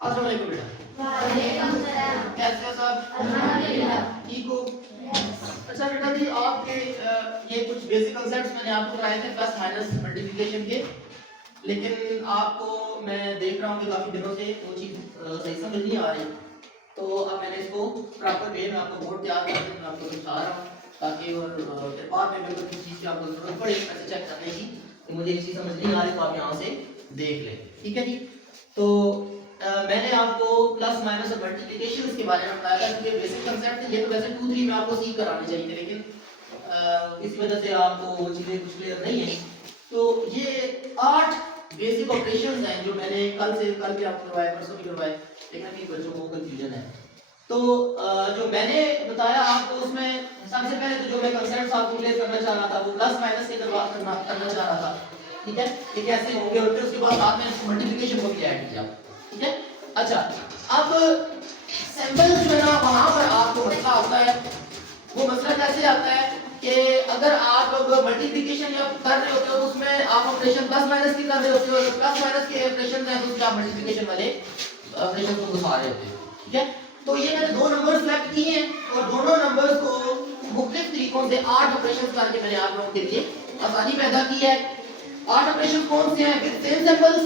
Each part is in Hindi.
अस्सलाम वालेकुम बेटा। वालेकुम सलाम। कैसे हो सब? अल्हम्दुलिल्लाह। ठीक हो? यस। अच्छा बेटा जी, आपके ये कुछ बेसिक कांसेप्ट्स मैंने आपको कराए थे प्लस माइनस मल्टीप्लिकेशन के, लेकिन आपको मैं देख रहा हूँ कि काफ़ी दिनों से वो चीज़ सही समझ नहीं आ रही, तो अब मैंने इसको प्रॉपर वे में आपको बोर्ड तैयार करके मैं आपको दिखा रहा हूँ, ताकि और फिर बाद में बिल्कुल किसी चीज़ की आपको जरूरत पड़े ऐसे चेक करने की कि मुझे ये चीज़ समझ नहीं आ रही, तो आप यहाँ से देख लें। ठीक है जी। तो मैंने आपको प्लस माइनस और मल्टीप्लिकेशन के बारे में बताया था, क्योंकि बेसिक कांसेप्ट है। ये तो वैसे 2 3 में आपको सीख कराने चाहिए, लेकिन इस वजह से आपको वो चीज़ें कुछ क्लियर नहीं है। तो ये 8 बेसिक ऑपरेशंस हैं जो मैंने कल भी आपको करवाए, परसों भी करवाए, लेकिन अभी बच्चों को कंफ्यूजन है। तो जो मैंने बताया आपको, उसमें सबसे पहले तो जो मैं कांसेप्ट्स आपको क्लियर करना चाह रहा था वो प्लस माइनस की बात करना चाह रहा था। ठीक है, ये कैसे होंगे, और फिर उसके बाद साथ में मल्टीप्लिकेशन को भी ऐड किया। ठीक है। अच्छा, अब सैंपल जो है ना, वहां पर आपको मसला आता है। वो मसला कैसे आता है कि अगर आप लोग मल्टीप्लिकेशन या कर रहे होते हो तो उसमें आप ऑपरेशन प्लस माइनस की कर रहे होते हो, प्लस माइनस के ऑपरेशन हैं तो उसमें आप मल्टीप्लिकेशन वाले ऑपरेशन को घुसा रहे होते हो। ठीक है। तो ये मैंने दो नंबर सेलेक्ट किए हैं और दोनों नंबर्स को मुख्तलिफ तरीकों से 8 ऑपरेशंस करके मैंने आप लोगों के लिए आसानी पैदा की है। 8 ऑपरेशन कौन से हैं? With same samples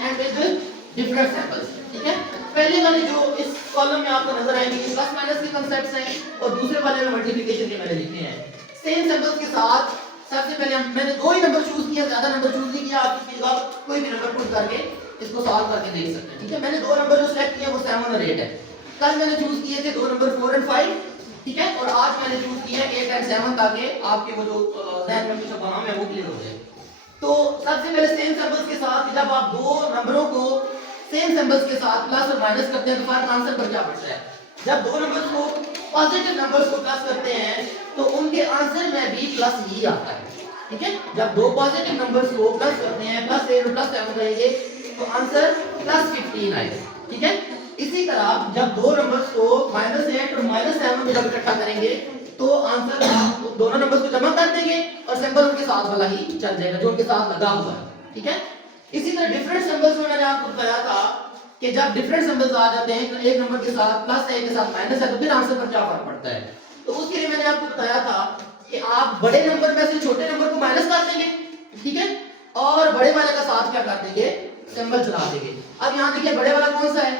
and with different samples. ठीक है। पहले वाले जो इस कॉलम में आपको नजर आएंगे ये प्लस माइनस के कांसेप्ट्स हैं, और दूसरे वाले में मल्टीप्लिकेशन के मैंने लिखे हैं सेम सैंपल्स के साथ। सबसे पहले मैंने 2 ही नंबर चूज किया, ज्यादा नंबर चूज नहीं किया। आप इसकी जगह कोई भी नंबर पुट करके इसको सॉल्व करके देख सकते हैं। ठीक है। मैंने 2 नंबर जो सिलेक्ट किए वो 7 और 8 है। कल मैंने चूज किए थे 2 नंबर 4 और 5। ठीक है। और आज मैंने चूज किया 8 और 7, ताकि आपके वो जो जहन में कुछ बहाम है वो क्लियर हो जाए। तो सबसे पहले सेम सैंपल्स के साथ जब आप 2 नंबरों को सेम सिंबल्स के साथ प्लस और माइनस करते हैं तो फर्क आंसर पर क्या पड़ता है? जब दो नंबर्स को पॉजिटिव नंबर्स को प्लस करते हैं तो उनके आंसर में भी प्लस ही आता है। ठीक है। जब दो पॉजिटिव नंबर्स को प्लस करते हैं, प्लस 8 और प्लस 7 करेंगे तो आंसर प्लस 15 आएगा। ठीक है। इसी तरह जब दो नंबर्स को -8 और -7 में जब इकट्ठा करेंगे तो आंसर दोनों नंबर्स को जमा कर देंगे और सिंबल उनके साथ वाला ही चल जाएगा जो उनके साथ लगा हुआ है। ठीक है। इसी तरह डिफरेंट सिंबल्स में मैंने आपको बताया था कि जब डिफरेंट सिंबल्स आ जाते हैं तो एक नंबर के साथ प्लस है, एक के साथ माइनस है, तो फिर आंसर पर क्या फर्क पड़ता है? तो उसके लिए मैंने आपको बताया था कि आप बड़े नंबर में से छोटे नंबर को माइनस कर देंगे। ठीक है। और बड़े वाले का साथ क्या कर देंगे? सिंबल चला देंगे। अब यहाँ देखिए बड़े वाला कौन सा है?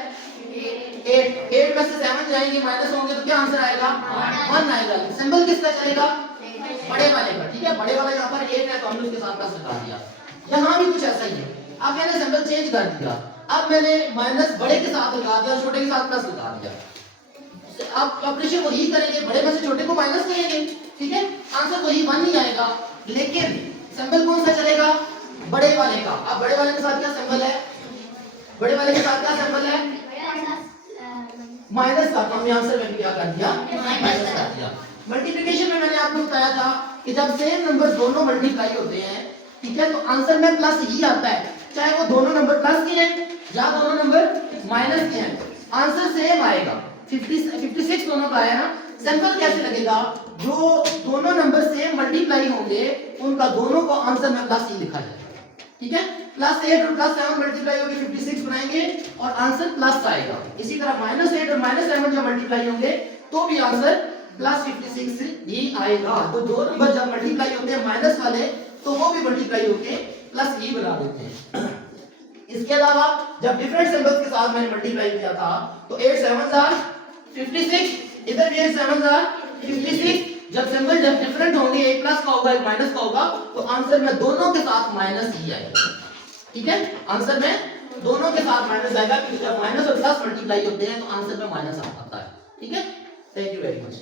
8 में से 7 जाएंगे, माइनस होंगे तो क्या आंसर आएगा? 1 आएगा। सिंबल किसका चलेगा? बड़े वाले का। ठीक है। बड़े वाला यहाँ पर 8 है तो हमने उसके साथ प्लस लगा दिया। यहाँ भी कुछ ऐसा ही है। अब मैंने सिंबल चेंज कर दिया, अब मैंने माइनस बड़े के साथ लगा दिया, छोटे के साथ प्लस लगा दिया। अब ऑपरेशन वही करेंगे, बड़े में से छोटे को माइनस करेंगे। ठीक है। आंसर वही 1 ही आएगा, लेकिन सिंबल कौन सा चलेगा? बड़े वाले का। अब बड़े वाले के साथ क्या सिंबल है? बड़े वाले के साथ क्या सिंबल है? माइनस का। तो हमने आंसर में क्या कर दिया? माइनस कर दिया। मल्टीप्लिकेशन में मैंने आपको बताया था कि जब सेम नंबर दोनों मल्टीप्लाई होते हैं, ठीक है, तो आंसर में प्लस ही आता है, चाहे वो दोनों नंबर प्लस के हैं या दोनों नंबर माइनस के हैं, आंसर सेम आएगा। 56 दोनों का आया ना। सिंपल कैसे लगेगा? जो दोनों नंबर सेम मल्टीप्लाई होंगे उनका दोनों को आंसर में प्लस ही लिखा जाएगा। ठीक है। +8 और +7 मल्टीप्लाई होकर 56 बनाएंगे और आंसर प्लस आएगा। इसी तरह -8 और -7 जब मल्टीप्लाई होंगे तो भी आंसर +56 ही आएगा। तो दो नंबर जब मल्टीप्लाई होते हैं माइनस वाले तो वो भी मल्टीप्लाई होके प्लस ही बना देते हैं। इसके अलावा जब डिफरेंट सिंबल्स के साथ मैंने मल्टीप्लाई किया था तो 8 7 आर 56, इधर भी 8 7 आर 56। जब सिंबल जब डिफरेंट होंगे, एक प्लस का होगा एक माइनस का होगा, तो आंसर में दोनों के साथ माइनस ही आएगा। ठीक है। आंसर में दोनों के साथ माइनस आएगा, क्योंकि जब माइनस और प्लस मल्टीप्लाई होते हैं तो आंसर में माइनस आता है। ठीक है। Thank you very much.